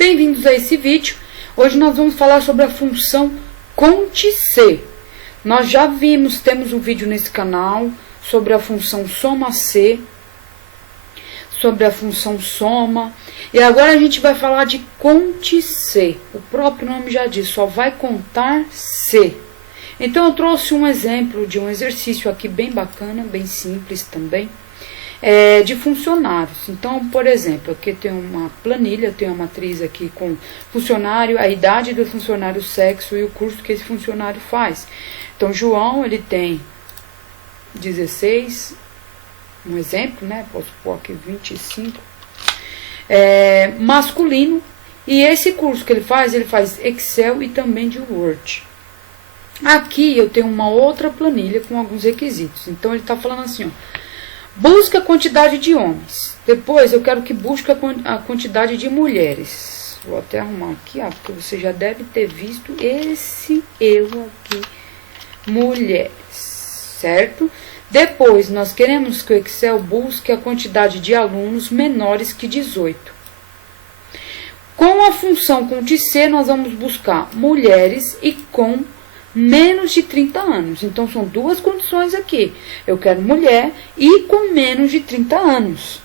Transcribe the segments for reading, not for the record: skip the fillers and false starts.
Bem-vindos a esse vídeo. Hoje nós vamos falar sobre a função CONT-C. Nós já temos um vídeo nesse canal sobre a função soma-C, sobre a função soma, e agora a gente vai falar de CONT-C. O próprio nome já diz, só vai contar C. Então eu trouxe um exemplo de um exercício aqui bem bacana, bem simples também, de funcionários. Então, por exemplo, aqui tem uma planilha, tem uma matriz aqui com funcionário, a idade do funcionário, o sexo e o curso que esse funcionário faz. Então, João, ele tem 16, um exemplo, né? Posso pôr aqui 25, masculino, e esse curso que ele faz Excel e também de Word. Aqui eu tenho uma outra planilha com alguns requisitos. Então, ele está falando assim, ó. Busca a quantidade de homens. Depois eu quero que busque a quantidade de mulheres. Vou até arrumar aqui, ó, porque você já deve ter visto esse erro aqui. Mulheres, certo? Depois nós queremos que o Excel busque a quantidade de alunos menores que 18. Com a função CONT-C nós vamos buscar mulheres e com menos de 30 anos. Então, são duas condições aqui. Eu quero mulher e com menos de 30 anos.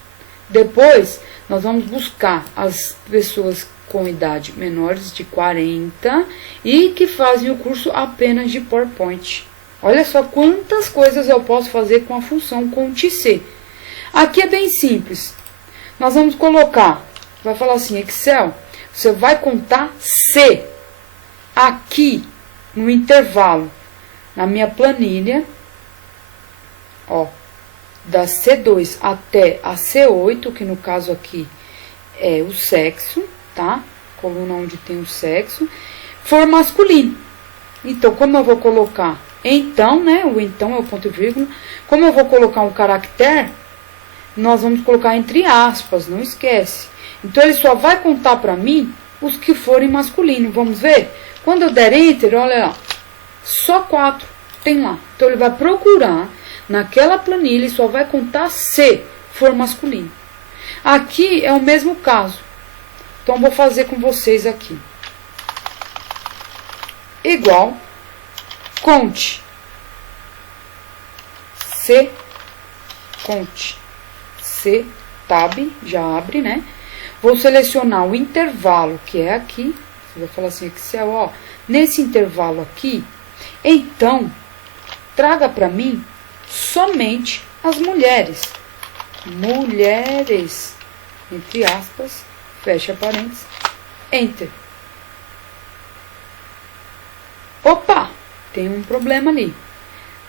Depois, nós vamos buscar as pessoas com idade menores de 40 e que fazem o curso apenas de PowerPoint. Olha só quantas coisas eu posso fazer com a função CONT-C. Aqui é bem simples. Nós vamos colocar, vai falar assim, Excel, você vai contar C. Aqui, no intervalo, na minha planilha, ó, da C2 até a C8, que no caso aqui é o sexo, tá? Coluna onde tem o sexo, for masculino. Então, como eu vou colocar então, né? O então é o ponto e vírgula. Como eu vou colocar um caractere, nós vamos colocar entre aspas, não esquece. Então, ele só vai contar para mim os que forem masculino. Vamos ver? Quando eu der Enter, olha lá, só 4 tem lá. Então, ele vai procurar naquela planilha e só vai contar se for masculino. Aqui é o mesmo caso. Então, vou fazer com vocês aqui. Igual, conte. C, conte. C, tab, já abre, né? Vou selecionar o intervalo, que é aqui. Você vai falar assim, Excel, ó, nesse intervalo aqui, então, traga para mim somente as mulheres. Mulheres, entre aspas, fecha parênteses, Enter. Opa, tem um problema ali.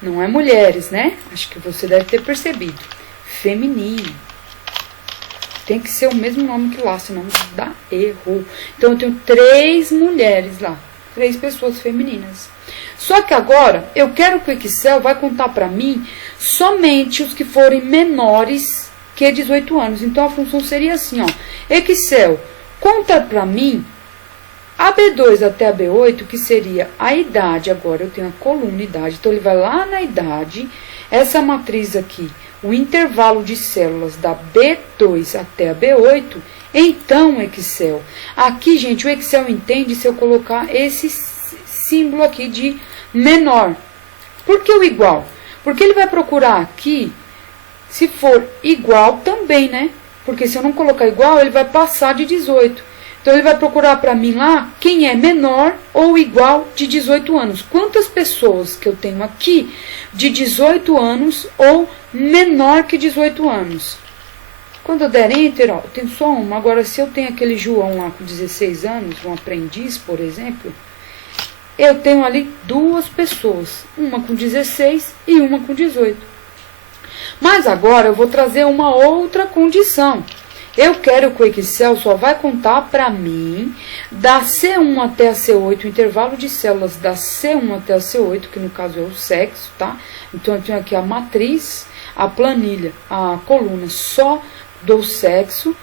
Não é mulheres, né? Acho que você deve ter percebido. Feminino. Tem que ser o mesmo nome que lá, senão dá erro. Então, eu tenho 3 mulheres lá. 3 pessoas femininas. Só que agora, eu quero que o Excel vai contar para mim somente os que forem menores que 18 anos. Então, a função seria assim, ó. Excel, conta para mim a B2 até a B8, que seria a idade. Agora, eu tenho a coluna idade. Então, ele vai lá na idade. Essa matriz aqui, o intervalo de células da B2 até a B8, então, Excel. Aqui, gente, o Excel entende se eu colocar esse símbolo aqui de menor. Por que o igual? Porque ele vai procurar aqui, se for igual também, né? Porque se eu não colocar igual, ele vai passar de 18. Então, ele vai procurar para mim lá quem é menor ou igual de 18 anos. Quantas pessoas que eu tenho aqui de 18 anos ou menor que 18 anos? Quando eu der Enter, ó, eu tenho só uma. Agora, se eu tenho aquele João lá com 16 anos, um aprendiz, por exemplo, eu tenho ali 2 pessoas. Uma com 16 e uma com 18. Mas agora eu vou trazer uma outra condição. Eu quero que o Excel só vai contar para mim da C1 até a C8, o intervalo de células da C1 até a C8, que no caso é o sexo, tá? Então, eu tenho aqui a matriz, a planilha, a coluna só do sexo.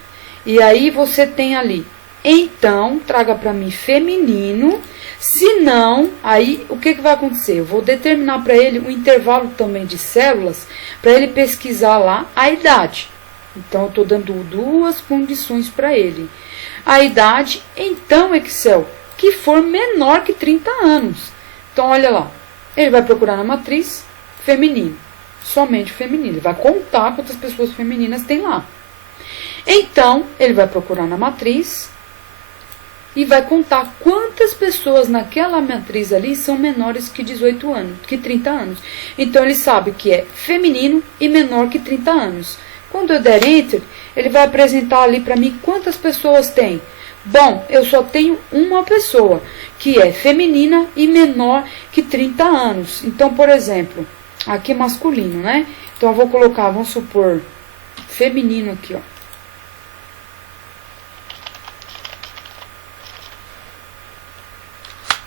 E aí, você tem ali, então, traga para mim feminino. Se não, aí, o que vai acontecer? Eu vou determinar para ele um intervalo também de células, para ele pesquisar lá a idade. Então, eu estou dando 2 condições para ele. a idade, então, Excel, que for menor que 30 anos. Então, olha lá, ele vai procurar na matriz feminino, somente feminino. Ele vai contar quantas pessoas femininas tem lá. Então, ele vai procurar na matriz e vai contar quantas pessoas naquela matriz ali são menores que 18 anos, que 30 anos. Então, ele sabe que é feminino e menor que 30 anos. Quando eu der Enter, ele vai apresentar ali para mim quantas pessoas tem. Bom, eu só tenho uma pessoa, que é feminina e menor que 30 anos. Então, por exemplo, aqui masculino, né? Então, eu vou colocar, vamos supor, feminino aqui, ó.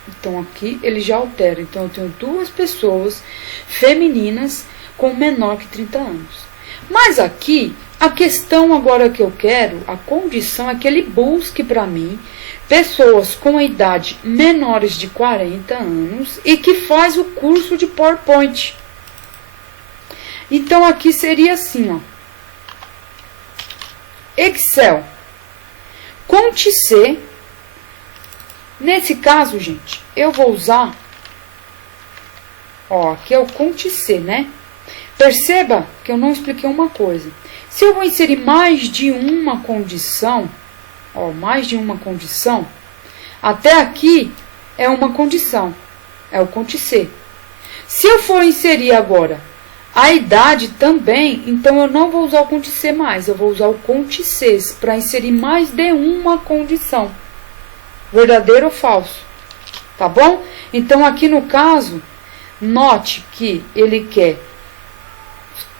Então, aqui ele já altera. Então, eu tenho duas pessoas femininas com menor que 30 anos. Mas aqui, a questão agora que eu quero, a condição é que ele busque para mim pessoas com a idade menores de 40 anos e que faz o curso de PowerPoint. Então, aqui seria assim, ó. Excel. Conte C. Nesse caso, gente, eu vou usar, ó, aqui é o Conte C, né? Perceba que eu não expliquei uma coisa. Se eu vou inserir mais de uma condição, ó, mais de uma condição, até aqui é uma condição, é o Conte C. Se eu for inserir agora a idade também, então eu não vou usar o Conte C mais, eu vou usar o Conte C para inserir mais de uma condição. Verdadeiro ou falso, tá bom? Então, aqui no caso, note que ele quer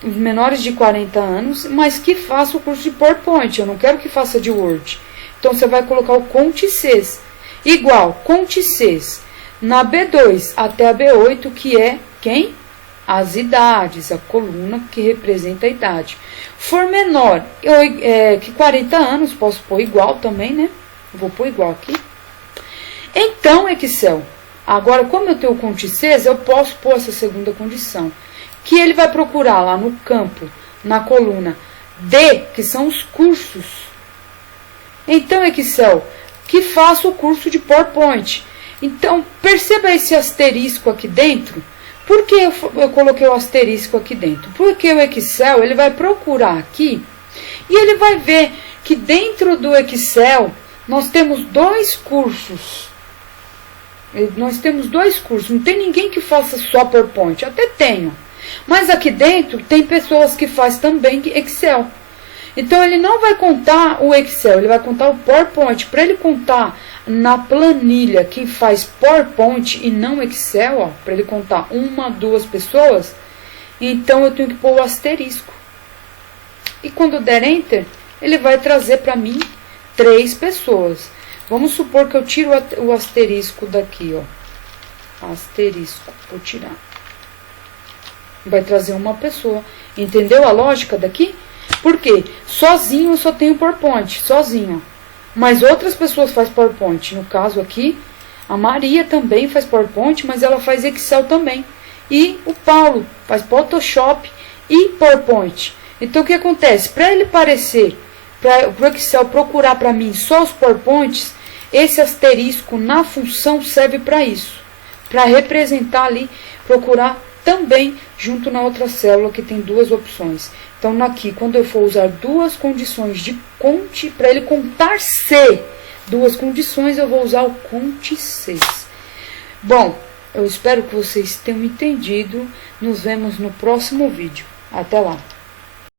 os menores de 40 anos, mas que faça o curso de PowerPoint. Eu não quero que faça de Word. Então, você vai colocar o Conte C, igual, Conte C, na B2 até a B8, que é quem? As idades, a coluna que representa a idade. For menor que 40 anos, posso pôr igual também, né? Vou pôr igual aqui. Então, Excel, agora como eu tenho o Conte C, eu posso pôr essa segunda condição, que ele vai procurar lá no campo, na coluna D, que são os cursos. Então, Excel, que faça o curso de PowerPoint. Então, perceba esse asterisco aqui dentro. Por que eu coloquei o asterisco aqui dentro? Porque o Excel, ele vai procurar aqui e ele vai ver que dentro do Excel nós temos dois cursos. Nós temos dois cursos, não tem ninguém que faça só PowerPoint, até tenho. Mas aqui dentro tem pessoas que fazem também Excel. Então, ele não vai contar o Excel, ele vai contar o PowerPoint. Para ele contar na planilha quem faz PowerPoint e não Excel, para ele contar uma, duas pessoas, então eu tenho que pôr o asterisco. E quando der Enter, ele vai trazer para mim 3 pessoas. Vamos supor que eu tiro o asterisco daqui, ó. Asterisco, vou tirar. Vai trazer uma pessoa. Entendeu a lógica daqui? Por quê? Sozinho eu só tenho PowerPoint, sozinho. Mas outras pessoas fazem PowerPoint. No caso aqui, a Maria também faz PowerPoint, mas ela faz Excel também. E o Paulo faz Photoshop e PowerPoint. Então, o que acontece? Para ele parecer, para o Excel procurar para mim só os PowerPoints, esse asterisco na função serve para isso. Para representar ali, procurar também junto na outra célula que tem duas opções. Então, aqui, quando eu for usar duas condições de Conte, para ele contar C, duas condições, eu vou usar o Conte C. Bom, eu espero que vocês tenham entendido. Nos vemos no próximo vídeo. Até lá!